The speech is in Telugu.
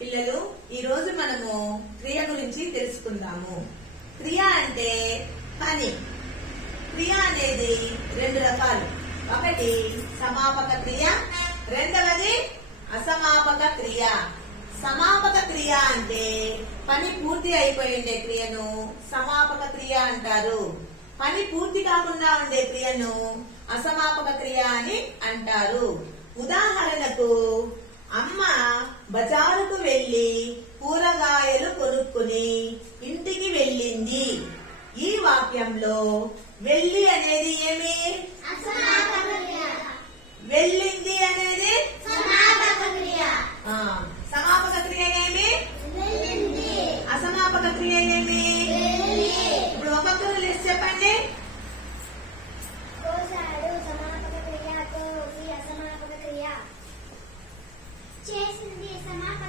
పిల్లలు ఈ రోజు మనము క్రియ గురించి తెలుసుకుందాము. క్రియ అంటే పని. క్రియ అనేది రెండు రకాలు. ఒకటి సమాపక క్రియ రెండవది అసమాపక క్రియ. సమాపక క్రియ అంటే పని పూర్తి అయిపోయి ఉండే క్రియను సమాపక క్రియ అంటారు. పని పూర్తి కాకుండా ఉండే క్రియను అసమాపక క్రియ అని అంటారు. ఉదాహరణకు అమ్మ బజారుకు వెళ్ళి కూరగాయలు కొనుక్కుని ఇంటికి వెళ్ళింది. ఈ వాక్యంలో వెళ్ళి అనేది ఏమి? వెళ్ళింది అనేది? సమాపక క్రియ ఏమి? అసమాపక క్రియ ఏమి ఇప్పుడు ఒక్కొక్కరు లిస్ట్ చెప్పండి కోసాడు సమాపక క్రియ కోసి అసమాపక క్రియ చేసింది